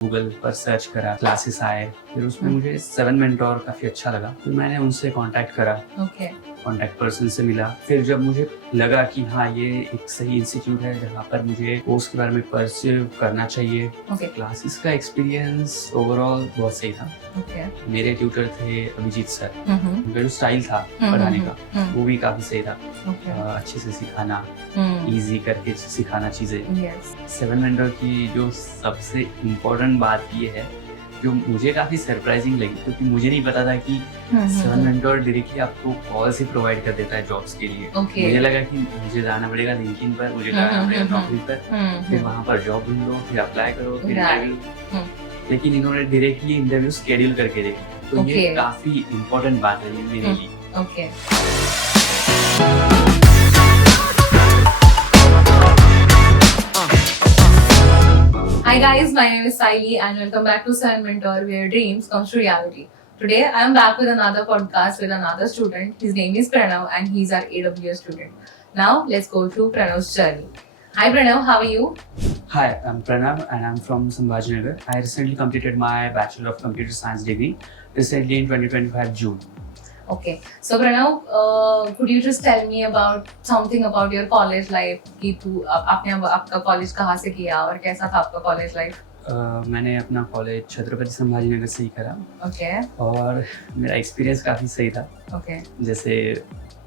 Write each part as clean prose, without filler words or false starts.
Google पर search करा, classes आए, फिर उसमें मुझे 7 मेंटोर काफ़ी अच्छा लगा। फिर मैंने उनसे कांटेक्ट करा, ओके कांटेक्ट पर्सन से मिला। फिर जब मुझे लगा कि हाँ, ये एक सही इंस्टीट्यूट है जहाँ पर मुझे कोर्स के बारे में परस्यू करना चाहिए। ओके क्लासेस का एक्सपीरियंस ओवरऑल बहुत सही था। ओके मेरे ट्यूटर थे अभिजीत सर। हम्म उनका जो स्टाइल था पढ़ाने का वो भी काफ़ी सही था। ओके अच्छे से सिखाना, ईजी करके सिखाना चीज़ें। यस 7 मेंटर की जो सबसे इम्पोर्टेंट बात ये है, जो मुझे काफ़ी सरप्राइजिंग लगी, क्योंकि मुझे नहीं पता था कि 7 मेंटर डायरेक्टली आपको कॉल्स ही प्रोवाइड कर देता है जॉब्स के लिए। ओके मुझे लगा कि मुझे जाना पड़ेगा लिंक्डइन पर, मुझे जाना पड़ेगा नौकरी पर, फिर वहाँ पर जॉब ढूंढो, फिर अप्लाई करो, फिर इंटरव्यू। लेकिन इन्होंने डायरेक्टली इंटरव्यू शेड्यूल करके देखा, तो ये Okay. काफ़ी इम्पोर्टेंट बात है मेरे लिए। Okay Hi guys, my name is Saili and welcome back to Sun Mentor where dreams come to reality. Today I am back with another podcast with another student. His name is Pranav and he's our AWS student. Now let's go through Pranav's journey. Hi Pranav, how are you? Hi, I'm Pranav and I'm from Sambhajinagar. I recently completed my Bachelor of Computer Science degree recently in 2025 June. Okay, so Pranav, could you just tell me about something about your college life? कि तू आपने आपका college कहाँ से किया और कैसा था आपका कॉलेज लाइफ? मैंने अपना कॉलेज छत्रपति संभाजीनगर से ही करा ओके और मेरा एक्सपीरियंस काफ़ी सही था। ओके जैसे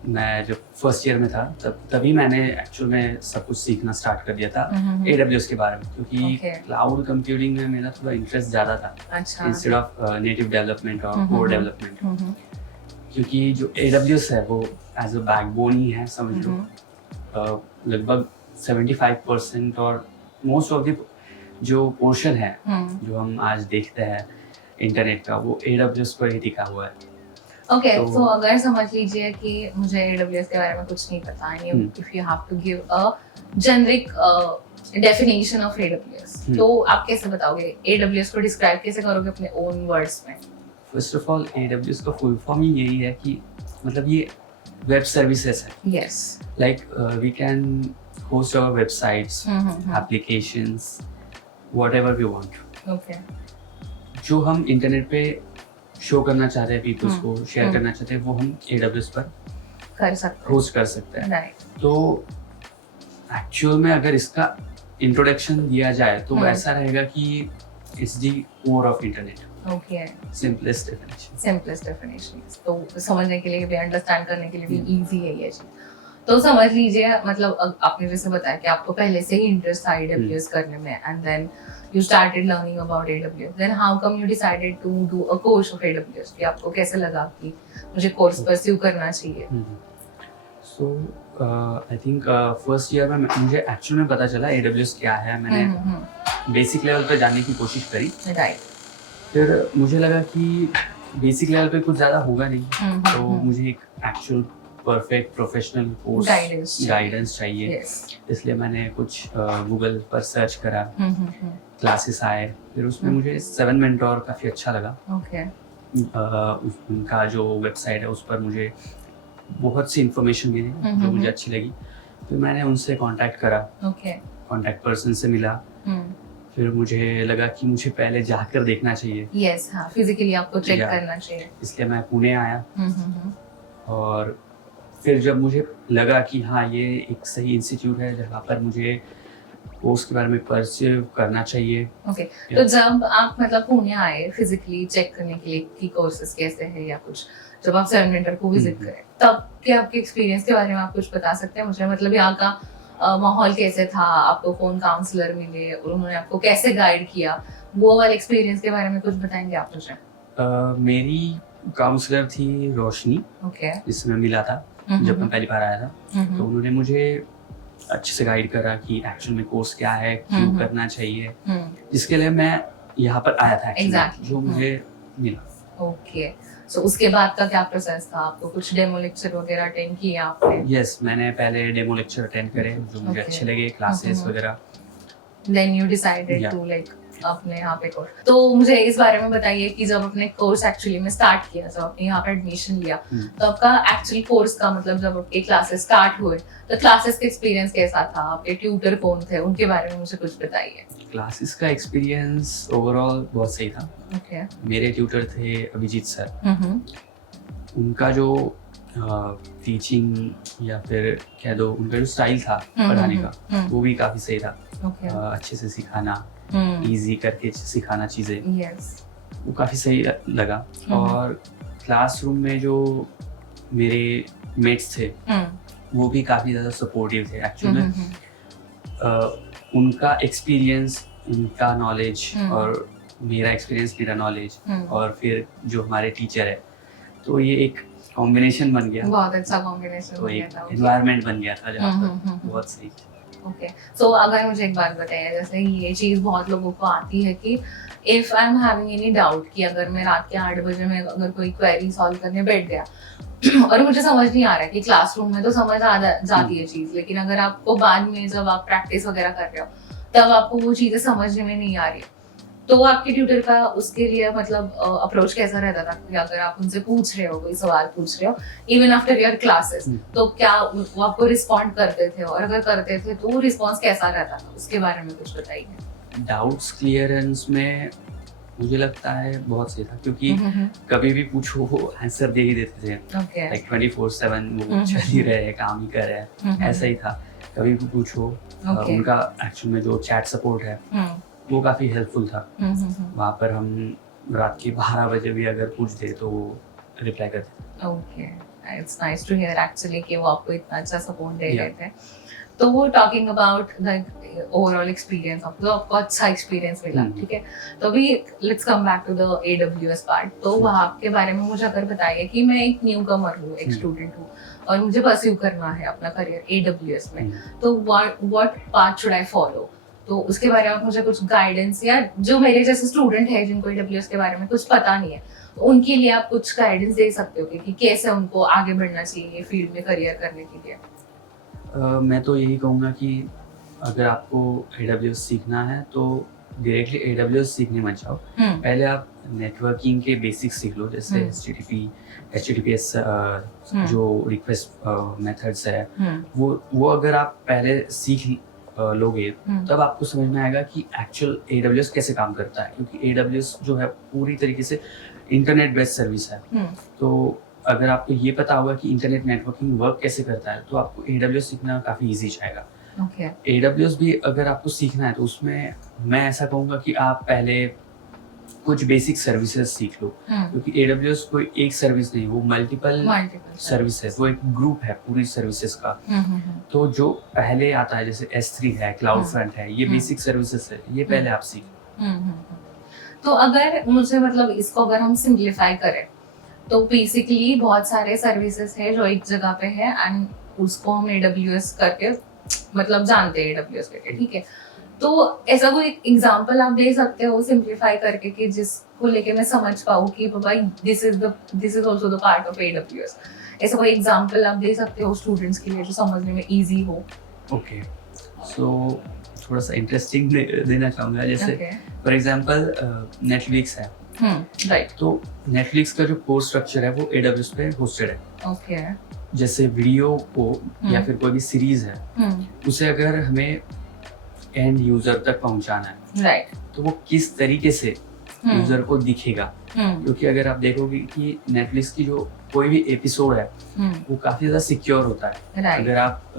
मैं जब फर्स्ट ईयर में था तभी मैंने एक्चुअल में सब कुछ सीखना स्टार्ट कर दिया था AWS के बारे में, क्योंकि Okay. क्लाउड कंप्यूटिंग में मेरा थोड़ा इंटरेस्ट ज़्यादा था अच्छा इंस्टेड ऑफ नेटिव डेवलपमेंट और कोर डेवलपमेंट। क्योंकि जो AWS है वो एज अ बैकबोन ही है, समझ लो। लगभग 75% और मोस्ट ऑफ द जो पोर्शन है जो हम आज देखते हैं इंटरनेट का, वो AWS पर ही टिका हुआ है। ओके तो- सो अगर समझ लीजिए कि मुझे AWS के बारे में कुछ नहीं पता है, if you have to give a generic definition of AWS, तो आप कैसे बताओगे? AWS को डिस्क्राइब कैसे करोगे अपने ओन वर्ड्स में? फर्स्ट ऑफ ऑल AWS का फुल फॉर्म ही यही है कि मतलब ये वेब सर्विसेज है। Yes like we can host our websites, applications, whatever we want. Okay जो हम इंटरनेट पे शो करना चाहते हैं पीपल्स को, शेयर करना चाहते हैं, वो हम AWS पर कर सकते होस्ट कर सकते हैं। राइट तो एक्चुअल में अगर इसका इंट्रोडक्शन दिया जाए तो ऐसा रहेगा कि it's the core of internet, okay simplest definition. Simplest definition, तो समझने के लिए भी, अंडरस्टैंड करने के लिए भी इजी है ये चीज। तो समझ लीजिए, मतलब आपने जैसे बताया कि आपको पहले से ही इंटरेस्ट था AWS करने में and then you started learning about AWS. Then how come you decided to do a course of AWS? कि आपको कैसे लगा कि मुझे कोर्स परस्यू करना चाहिए? सो आई थिंक फर्स्ट ईयर में मुझे एक्चुअल में पता चला AWS क्या है। मैंने बेसिक लेवल पे जानने की कोशिश करी। राइट फिर मुझे लगा कि बेसिक लेवल पे कुछ ज़्यादा होगा नहीं, तो मुझे एक actual perfect professional course guidance चाहिए। इसलिए मैंने कुछ गूगल पर सर्च करा, क्लासेस आए, फिर उसमें मुझे 7 मेंटोर काफ़ी अच्छा लगा। ओके उनका जो वेबसाइट है उस पर मुझे बहुत सी इंफॉर्मेशन मिली जो मुझे अच्छी लगी। फिर मैंने उनसे कांटेक्ट करा, ओके कांटेक्ट पर्सन से मिला। फिर मुझे लगा कि मुझे पहले जाकर देखना चाहिए, यस हाँ, फिजिकली आपको चेक Yeah. करना चाहिए। इसलिए मैं पुणे आया। और फिर जब मुझे लगा कि हाँ, ये एक सही इंस्टीट्यूट है जहाँ पर मुझे कोर्स के बारे में परस्यू करना चाहिए। ओके तो जब आप मतलब पुणे आए फिजिकली चेक करने के लिए कि कोर्सेज कैसे हैं या कुछ, जब आप 7 मेंटर को विजिट करें, तब के आपके एक्सपीरियंस के बारे में आप कुछ बता सकते हैं मुझे? मतलब यहाँ का माहौल कैसे था, आपको कौन काउंसलर मिले और उन्होंने आपको कैसे गाइड किया, वो वाले एक्सपीरियंस के बारे में कुछ बताएंगे आप मुझे? मेरी काउंसलर थी रोशनी, ओके जिससे मैं मिला था जब मैं पहली बार आया था। तो उन्होंने मुझे अच्छे से गाइड करा कि एक्चुअल में कोर्स क्या है, क्यों करना चाहिए, जिसके लिए मैं यहाँ पर आया था actually, Exactly. जो मुझे मिला। ओके सो उसके बाद का क्या प्रोसेस था? आपको कुछ डेमो लेक्चर वगैरह अटेंड किए आपने? यस, मैंने पहले डेमो लेक्चर अटेंड करे जो मुझे Okay. अच्छे लगे, क्लासेस वगैरह। Then you decided Yeah. To like अपने यहाँ पे कोर्स। तो मुझे इस बारे में बताइए कि जब आपने कोर्स एक्चुअली में स्टार्ट किया, जब आपने यहाँ पे एडमिशन लिया, तो आपका एक्चुअल कोर्स का मतलब जब आपके क्लासेस स्टार्ट हुए तो क्लासेस का एक्सपीरियंस कैसा था, आपके ट्यूटर कौन थे, उनके बारे में मुझे कुछ बताइए। क्लासेस का एक्सपीरियंस ओवरऑल बहुत सही था। ओके। मेरे ट्यूटर थे अभिजीत सर। उनका जो टीचिंग या फिर कह दो उनका जो स्टाइल था पढ़ाने का वो भी काफ़ी सही था। अच्छे से सिखाना, इजी करके सिखाना चीज़ें, वो काफ़ी सही लगा। और क्लासरूम में जो मेरे मेट्स थे वो भी काफ़ी ज़्यादा सपोर्टिव थे एक्चुअली में। उनका एक्सपीरियंस, उनका नॉलेज और मेरा एक्सपीरियंस, मेरा नॉलेज और फिर जो हमारे टीचर है, तो ये एक कॉम्बिनेशन बन गया। बहुत अच्छा कॉम्बिनेशन तो एक एनवायरनमेंट बन गया था जहाँ पर बहुत सही। ओके। सो अगर मुझे एक बात बताइए, जैसे ये चीज़ बहुत लोगों को आती है कि if I am having any doubt कि अगर मैं रात के 8 बजे में अगर कोई क्वेरी सॉल्व करने बैठ गया और मुझे समझ नहीं आ रहा है, कि क्लासरूम में तो समझ आ जाती है चीज़, लेकिन अगर आपको बाद में जब आप प्रैक्टिस वगैरह कर रहे हो तब आपको वो चीज़ें समझने में नहीं आ रही है, तो आपके ट्यूटर का उसके लिए मतलब अप्रोच कैसा रहता था कि अगर आप उनसे पूछ रहे हो, कोई सवाल पूछ रहे हो इवन आफ्टर योर क्लासेस, तो क्या वो आपको रिस्पॉन्ड करते थे, और अगर करते थे तो वो रिस्पॉन्स कैसा रहता था, उसके बारे में कुछ बताइए। डाउट्स क्लियरेंस में मुझे लगता है बहुत सही था, क्योंकि कभी भी पूछो वो आंसर दे ही देते थे। लाइक 24/7 वो चल ही रहे हैं, काम ही कर रहे हैं, ऐसा ही था। कभी भी पूछो। उनका एक्चुअल में जो चैट सपोर्ट है वो काफ़ी हेल्पफुल था। वहाँ पर हम रात के 12 बजे भी अगर पूछ दे तो वो रिप्लाई करते। Okay, it's nice to hear actually कि वो आपको इतना अच्छा सपोर्ट दे रहे थे। तो वो talking about the overall experience, आपको अच्छा एक्सपीरियंस मिला, ठीक है। तो अभी let's come back to the AWS part. तो वहाँ के बारे में मुझे अगर बताइए कि मैं एक न्यू कमर हूँ, एक स्टूडेंट हूँ और मुझे परस्यू करना है अपना करियर AWS में, तो what path should I follow, तो उसके बारे में मुझे कुछ गाइडेंस, या जो मेरे जैसे स्टूडेंट है जिनको AWS के बारे में कुछ पता नहीं है, तो उनके लिए आप कुछ गाइडेंस दे सकते हो कि कैसे उनको आगे बढ़ना चाहिए ये फील्ड में करियर करने के लिए। मैं तो यही कहूँगा कि अगर आपको AWS सीखना है तो डायरेक्टली AWS सीखने मत जाओ। पहले आप नेटवर्किंग के बेसिक्स सीख लो, जैसे HTTPS जो रिक्वेस्ट मेथड्स है, वो अगर आप पहले सीख लोगे तब आपको समझ में आएगा कि एक्चुअल AWS कैसे काम करता है, क्योंकि AWS जो है पूरी तरीके से इंटरनेट बेस्ड सर्विस है। तो अगर आपको ये पता होगा कि इंटरनेट नेटवर्किंग वर्क कैसे करता है तो आपको AWS सीखना काफ़ी इजी जाएगा। AWS भी अगर आपको सीखना है तो उसमें मैं ऐसा कहूँगा कि आप पहले कुछ बेसिक सर्विसेज सीख लो, क्योंकि AWS कोई एक सर्विस नहीं, वो मल्टीपल सर्विस है, वो एक ग्रुप है पूरी सर्विसेज का। तो जो पहले आता है जैसे S3 है, क्लाउड फ्रंट है, ये बेसिक सर्विसेज है, ये पहले आप सीख। तो अगर मुझे मतलब इसको अगर हम सिंप्लीफाई करें तो बेसिकली बहुत सारे सर्विसेज है जो एक जगह पे है एंड उसको हम AWS करके मतलब जानते हैं AWS करके, ठीक है। तो ऐसा कोई एग्जांपल आप दे सकते हो सिंप्लीफाई करके कि जिसको लेके मैं समझ पाऊँ कि भाई this is also the part of AWS। ऐसा कोई एग्जांपल आप दे सकते हो स्टूडेंट्स के लिए जो समझने में इजी हो। ओके, सो थोड़ा सा इंटरेस्टिंग देना चाहूँगा, जैसे फॉर एग्जांपल नेटफ्लिक्स है। राइट। तो नेटफ्लिक्स का जो कोर्स स्ट्रक्चर है वो AWS पे होस्टेड है। ओके। जैसे वीडियो को या फिर कोई भी सीरीज है उसे अगर हमें एंड यूजर तक पहुंचाना है, राइट, तो वो किस तरीके से यूजर को दिखेगा, क्योंकि अगर आप देखोगे कि नेटफ्लिक्स की जो कोई भी एपिसोड है वो काफी ज्यादा सिक्योर होता है। अगर आप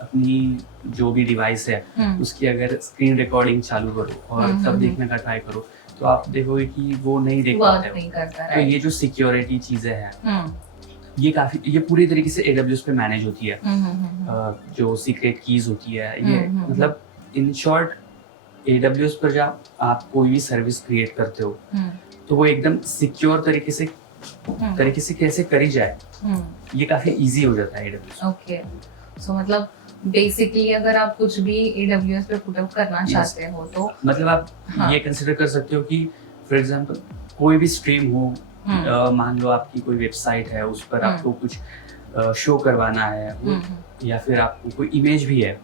अपनी जो भी डिवाइस है उसकी अगर स्क्रीन रिकॉर्डिंग चालू करो और तब देखने का ट्राई करो तो आप देखोगे कि वो नहीं देख पाते। तो ये जो सिक्योरिटी चीजें हैं ये पूरी तरीके से AWS पे मैनेज होती है। जो सीक्रेट कीज होती है ये मतलब इन शॉर्ट AWS पर जब आप कोई भी सर्विस क्रिएट करते हो तो वो एकदम सिक्योर तरीके से कैसे करी जाए ये काफी इजी हो जाता है AWS। ओके, सो मतलब बेसिकली अगर आप कुछ भी AWS पे पुट अप करना चाहते हो तो मतलब आप ये कंसिडर कर सकते हो कि फॉर एग्जांपल कोई भी स्ट्रीम हो, मान लो आपकी कोई वेबसाइट है उस पर आपको कुछ शो करवाना है या फिर आपको कोई इमेज भी है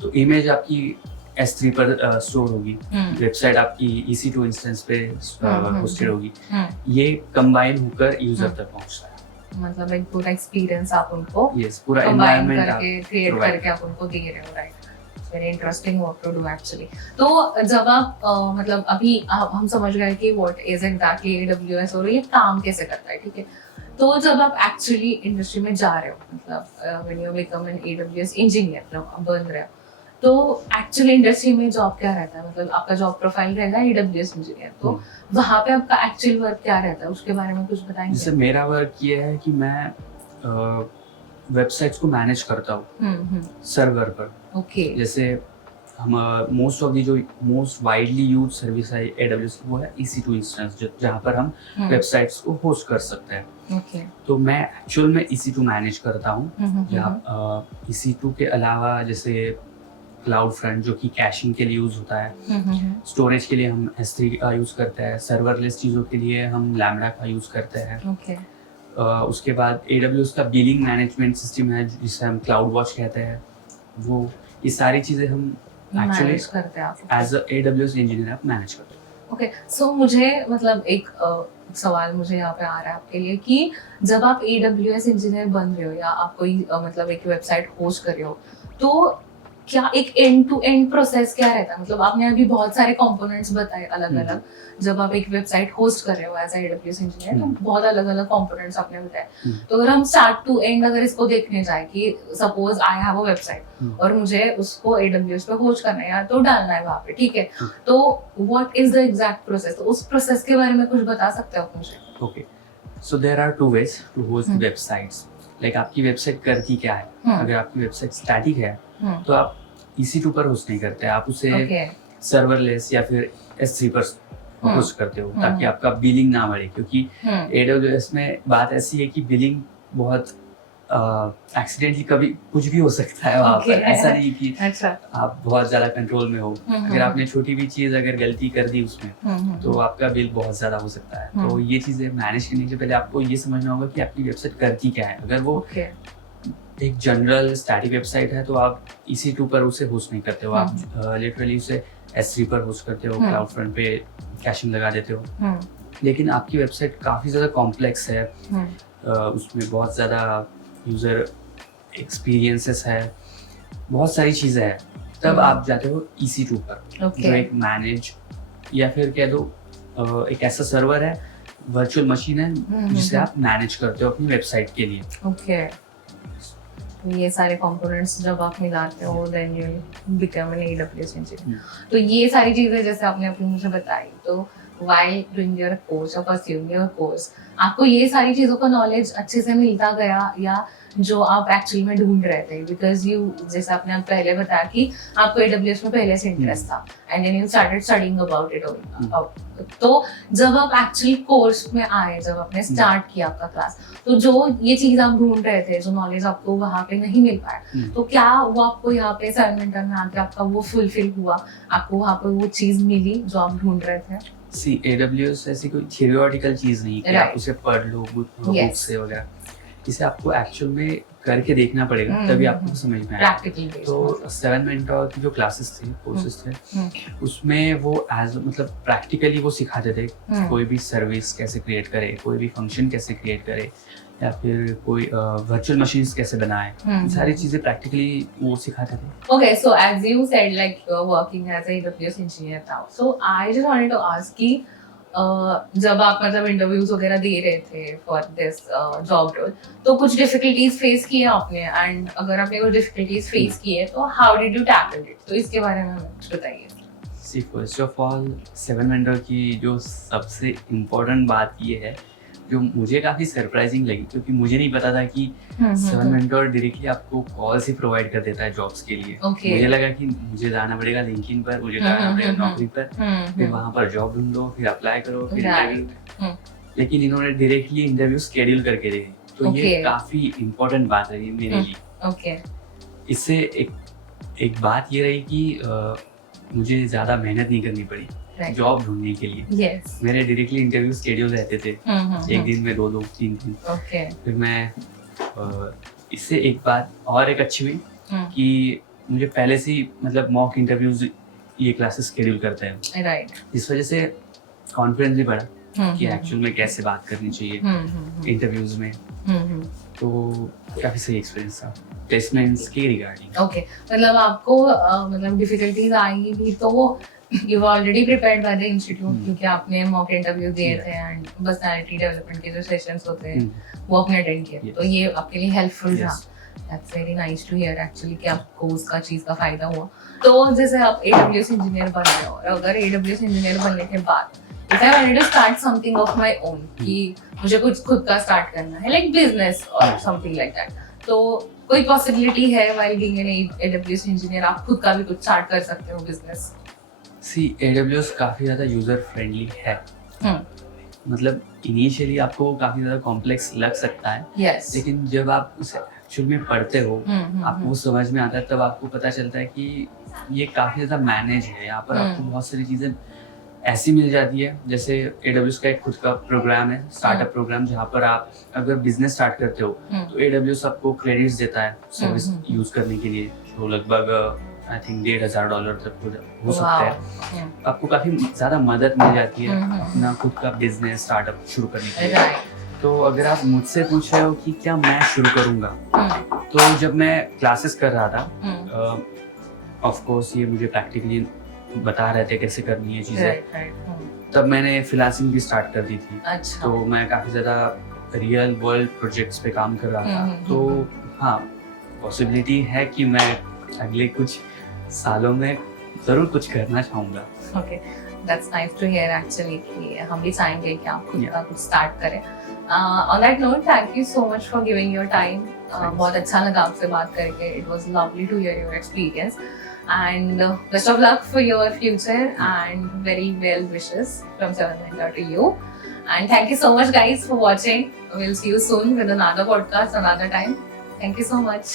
तो इमेज आपकी S3 पर स्टोर होगी, वेबसाइट आपकी EC2 इंस्टेंस पे होस्टेड होगी, ये कंबाइन होकर यूजर तक पहुंचता है। मतलब एक पूरा एक्सपीरियंस आप उनको यस, पूरा कंबाइन एनवायरनमेंट आप करके क्रिएट provide करके आप उनको दे रहे हो, right? Very interesting work to do actually. तो जब आप मतलब अभी हम समझ गए कि व्हाट इज एग्जैक्टली AWS और ये काम कैसे करता है, ठीक है? तो जब आप एक्चुअली इंडस्ट्री में जा रहे हो, मतलब when you become an AWS engineer, मतलब बन रहे हो, तो एक्चुअली इंडस्ट्री में जॉब क्या रहता है? मतलब आपका जॉब प्रोफाइल रहेगा AWS इंजीनियर, तो वहाँ पे आपका एक्चुअल वर्क क्या रहता है, उसके बारे में कुछ बताएंगे? जैसे मेरा वर्क ये है कि मैं वेबसाइट्स को मैनेज करता हूँ सर्वर पर। ओके। जैसे हम मोस्ट ऑफ दी जो मोस्ट वाइडली यूज सर्विस है AWS की, वो है EC2 इंस्टेंस, जहाँ पर हम वेबसाइट्स को होस्ट कर सकते हैं। ओके। तो मैं एक्चुअल में EC2 मैनेज करता हूँ। जहाँ EC2 के अलावा जैसे क्लाउड फ्रंट जो कि कैशिंग के लिए यूज होता है, स्टोरेज के लिए हम S3 का यूज करते हैं, सर्वरलेस चीज़ों के लिए हम लैम्बडा का यूज करते हैं। ओके। उसके बाद AWS का बिलिंग मैनेजमेंट सिस्टम है जिसे हम क्लाउड वॉच कहते हैं, वो ये सारी चीज़ें हम एक्चुअली मैनेज करते हैं आप एज अ AWS इंजीनियर आप मैनेज करते हैं। ओके। सो मुझे मतलब एक सवाल मुझे यहाँ पे आ रहा है आपके लिए कि जब आप AWS इंजीनियर बन रहे हो या आप कोई मतलब एक वेबसाइट होस्ट कर रहे हो, तो क्या एक एंड टू एंड प्रोसेस क्या रहता है? मतलब आपने अभी बहुत सारे कंपोनेंट्स बताए अलग अलग, जब आप एक वेबसाइट होस्ट कर रहे हो एज AWS इंजीनियर, तो बहुत अलग अलग कंपोनेंट्स आपने बताए। तो अगर हम स्टार्ट टू एंड अगर इसको देखने जाए कि suppose I have a website और मुझे उसको AWS पे होस्ट करना है या तो डालना है वहाँ पे, ठीक है? तो what is the exact process? तो उस प्रोसेस के बारे में कुछ बता सकते हो आप मुझे? Okay, so there are two ways to host websites. Like आपकी वेबसाइट करती क्या है? अगर आपकी वेबसाइट स्टैटिक है तो आप EC2 पर होस्ट नहीं करते, आप उसे सर्वरलेस या फिर S3 पर होस्ट करते हो ताकि आपका बिलिंग ना बढ़े, क्योंकि AWS में बात ऐसी है कि बिलिंग बहुत एक्सीडेंटली कभी कुछ भी हो सकता है वहाँ पर। ऐसा नहीं कि आप बहुत ज्यादा कंट्रोल में हो। अगर आपने छोटी भी चीज अगर गलती कर दी उसमें तो आपका बिल बहुत ज्यादा हो सकता है। तो ये चीजें मैनेज करने से पहले आपको ये समझना होगा कि आपकी वेबसाइट करती क्या है। अगर वो एक जनरल स्टैटिक वेबसाइट है तो आप EC2 पर उसे होस्ट नहीं करते हो, आप लिटरली उसे S3 पर होस्ट करते हो, क्लाउड फ्रंट पे कैशिंग लगा देते हो। लेकिन आपकी वेबसाइट काफ़ी ज़्यादा कॉम्प्लेक्स है, उसमें बहुत ज़्यादा यूज़र एक्सपीरियंसेस है, बहुत सारी चीज़ें हैं, तब आप जाते हो EC2 पर, जो एक मैनेज या फिर कह दो एक ऐसा सर्वर है, वर्चुअल मशीन है जिसे आप मैनेज करते हो अपनी वेबसाइट के लिए। ये सारे कंपोनेंट्स जब आप मिलाते हो then you become an AWS engineer. तो ये सारी चीजें जैसे आपने अपनी मुझे बताई, तो व्हाइल डूइंग योर कोर्स और परस्यूइंग योर कोर्स आपको ये सारी चीजों का नॉलेज अच्छे से मिलता गया या जो आप एक्चुअली में ढूंढ रहे थे? बिकॉज यू जैसे आपने पहले बताया कि आपको AWS में पहले से इंटरेस्ट था and then you started studying about it. तो जब आप एक्चुअली कोर्स में आए, जब आपने स्टार्ट किया आपका क्लास, तो जो ये चीज आप ढूंढ रहे थे, जो नॉलेज आपको वहाँ पे नहीं मिल पाया, तो क्या वो आपको यहाँ पे 7 मिनट में आके आपका वो फुलफिल हुआ, आपको वहाँ पे वो चीज मिली जो आप ढूंढ रहे थे? सी AWS ऐसी कोई थियोरेटिकल चीज नहीं कि आप उसे पढ़ लो बुक से वगैरह, इसे आपको एक्चुअल में करके देखना पड़ेगा तभी आपको समझ में आएगा। तो 7 मेंटोर की जो क्लासेस थे, कोर्सेज थे, उसमें वो एज मतलब प्रैक्टिकली वो सिखाते थे कोई भी सर्विस कैसे क्रिएट करे, कोई भी फंक्शन कैसे क्रिएट करे, या फिर कोई वर्चुअल मशीन्स कैसे बनाए, सारी चीजें प्रैक्टिकली वो सिखाते थे। Okay, so as you said, like you're working as a AWS engineer now. So I just wanted to ask कि जब आप मतलब इंटरव्यूज वगैरह दे रहे थे फॉर दिस जॉब रोल, तो कुछ डिफिकल्टीज फेस किए आपने, एंड अगर आपने कुछ डिफिकल्टीज फेस किए तो how did you tackle it? तो इसके बारे में कुछ बताइए। सी फर्स्ट ऑफ ऑल 7 मेंटर की जो सबसे इम्पोर्टेंट बात ये है जो मुझे काफी सरप्राइजिंग लगी, क्योंकि मुझे नहीं पता था कि 7 मेंटर डायरेक्टली आपको कॉल्स ही प्रोवाइड कर देता है जॉब्स के लिए। मुझे लगा कि मुझे जाना पड़ेगा लिंक्डइन पर, मुझे जाना पड़ेगा नौकरी पर, फिर वहां पर जॉब ढूंढो, फिर अप्लाई करो, फिर इंटरव्यू। लेकिन इन्होंने डायरेक्टली इंटरव्यू शेड्यूल करके दे, तो ये काफी इम्पोर्टेंट बात रही मेरे लिए। इससे एक बात ये रही कि मुझे ज्यादा मेहनत नहीं करनी पड़ी जॉब ढूंढने के लिए। मेरे डायरेक्टली इंटरव्यू शेड्यूल रहते थे, एक दिन में 2 3 दिन। फिर मैं इससे एक बात और एक अच्छी हुई कि मुझे पहले से ही मतलब मॉक इंटरव्यूज ये क्लासेस शेड्यूल करते हैं, राइट. इस वजह से कॉन्फिडेंस भी बढ़ा कि एक्चुअल में कैसे बात करनी चाहिए इंटरव्यूज में. तो काफी सही एक्सपीरियंस था प्लेसमेंट्स के रिगार्डिंग. ओके, मतलब आपको मतलब डिफिकल्टीज आई भी तो you were already prepared by the institute, क्योंकि आपने मॉक इंटरव्यू दिए थे एंड पर्सनालिटी डेवलपमेंट के जो सेशंस होते हैं वो आपने अटेंड किए, तो ये आपके लिए हेल्पफुल रहा. That's very nice to hear actually कि आपको उसका चीज का फायदा हुआ. तो जैसे आप AWS इंजीनियर बन रहे हो, और अगर AWS इंजीनियर बनने के बाद if I wanted to start something of my own, कि मुझे कुछ खुद का स्टार्ट करना है, like business or something like that, तो कोई पॉसिबिलिटी है while being an AWS engineer आप खुद का भी कुछ स्टार्ट कर सकते हो बिजनेस? सी AWS काफी ज्यादा यूजर फ्रेंडली है. मतलब इनिशियली आपको काफी ज्यादा कॉम्प्लेक्स लग सकता है, yes. लेकिन जब आप उसे एक्चुअल में पढ़ते हो आपको वो समझ में आता है, तब आपको पता चलता है कि ये काफी ज्यादा मैनेज है. यहाँ पर आपको बहुत सारी चीजें ऐसी मिल जाती है, जैसे AWS का एक खुद का प्रोग्राम है, स्टार्टअप प्रोग्राम, जहाँ पर आप अगर बिजनेस स्टार्ट करते हो तो AWS आपको क्रेडिट्स देता है सर्विस यूज करने के लिए, जो लगभग आई थिंक $1,500 तक हो सकता है. आपको काफी ज्यादा मदद मिल जाती है अपना खुद का बिजनेस स्टार्टअप शुरू करने के लिए. तो अगर आप मुझसे पूछ रहे हो कि क्या मैं शुरू करूंगा, तो जब मैं क्लासेस कर रहा था, ऑफ कोर्स ये मुझे प्रैक्टिकली बता रहे थे कैसे करनी है चीजें, तब मैंने फ्रीलांसिंग भी स्टार्ट कर दी थी. अच्छा. तो मैं काफी ज्यादा रियल वर्ल्ड प्रोजेक्ट्स पे काम कर रहा था. तो हाँ, पॉसिबिलिटी है कि मैं अगले कुछ सालों में जरूर कुछ करना चाहूंगा. Okay, that's nice to hear actually कि हम भी चाहेंगे कि आप खुद का कुछ स्टार्ट करें. On that note, thank you so much for giving your time. बहुत अच्छा लगा आपसे बात करके. It was lovely to hear your experience and best of luck for your future and very well wishes from Seven Mentor to you. And thank you so much guys for watching. We'll see you soon with another podcast another time. Thank you so much.